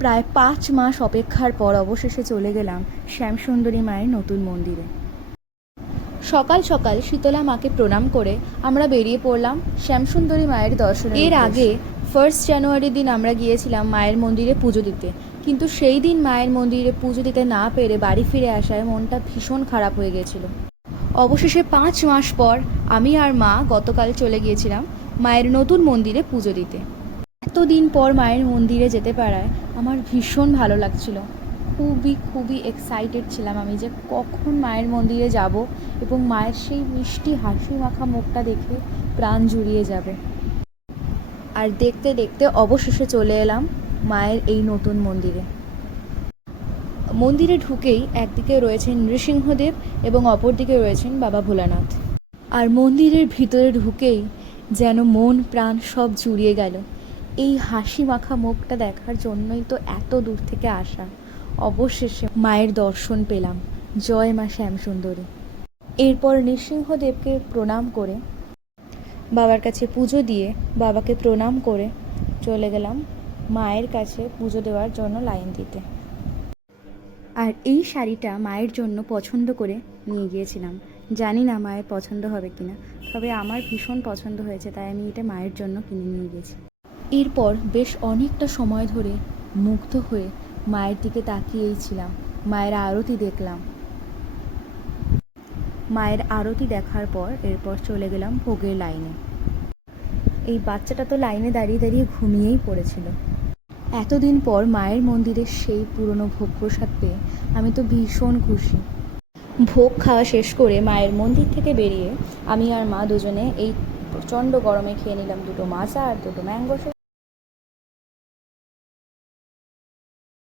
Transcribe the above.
প্রায় 5 মাস অপেক্ষার পর অবশেষে চলে গেলাম শ্যামসুন্দরী মায়ের নতুন মন্দিরে। সকাল সকাল শীতলা মাকে প্রণাম করে আমরা বেরিয়ে পড়লাম শ্যামসুন্দরী মায়ের দর্শনে। এর আগে 1 জানুয়ারির দিন আমরা গিয়েছিলাম মায়ের মন্দিরে পুজো দিতে, কিন্তু সেই দিন মায়ের মন্দিরে পুজো দিতে না পেরে বাড়ি ফিরে আসায় মনটা ভীষণ খারাপ হয়ে গিয়েছিল। অবশেষে 5 মাস পর আমি আর মা গতকাল চলে গিয়েছিলাম মায়ের নতুন মন্দিরে পুজো দিতে। এতদিন পর মায়ের মন্দিরে যেতে পারায় আমার ভীষণ ভালো লাগছিল। খুবই এক্সাইটেড ছিলাম আমি যে কখন মায়ের মন্দিরে যাব এবং মায়ের সেই মিষ্টি হাসি মাখা মুখটা দেখে প্রাণ জুড়িয়ে যাবে। আর দেখতে দেখতে অবশেষে চলে এলাম মায়ের এই নতুন মন্দিরে। মন্দিরে ঢুকেই একদিকে রয়েছেন নৃসিংহদেব এবং অপরদিকে রয়েছেন বাবা ভোলানাথ। আর মন্দিরের ভিতরে ঢুকেই যেন মন প্রাণ সব জুড়িয়ে গেল। এই হাসি মাখা মুখটা দেখার জন্যই তো এত দূর থেকে আসা। অবশেষে মায়ের দর্শন পেলাম। জয় মা শ্যামসুন্দরী। এরপর নৃসিংহদেবকে প্রণাম করে বাবার কাছে পুজো দিয়ে বাবাকে প্রণাম করে চলে গেলাম মায়ের কাছে পুজো দেওয়ার জন্য লাইন দিতে। আর এই শাড়িটা মায়ের জন্য পছন্দ করে নিয়ে গিয়েছিলাম। জানি না মায়ের পছন্দ হবে কিনা, তবে আমার ভীষণ পছন্দ হয়েছে, তাই আমি এটা মায়ের জন্য কিনে নিয়ে গেছি। এরপর বেশ অনেকটা সময় ধরে মুগ্ধ হয়ে মায়ের দিকে তাকিয়েই ছিলাম। মায়ের আরতি দেখলাম। মায়ের আরতি দেখার পর এরপর চলে গেলাম ভোগের লাইনে। এই বাচ্চাটা তো লাইনে দাঁড়িয়ে দাঁড়িয়ে ঘুমিয়েই পড়েছিল। এতদিন পর মায়ের মন্দিরে সেই পুরনো ভোগ প্রসাদ পেয়ে আমি তো ভীষণ খুশি। ভোগ খাওয়া শেষ করে মায়ের মন্দির থেকে বেরিয়ে আমি আর মা দুজনে এই প্রচণ্ড গরমে খেয়ে নিলাম 2 মাচা আর 2 ম্যাঙ্গো।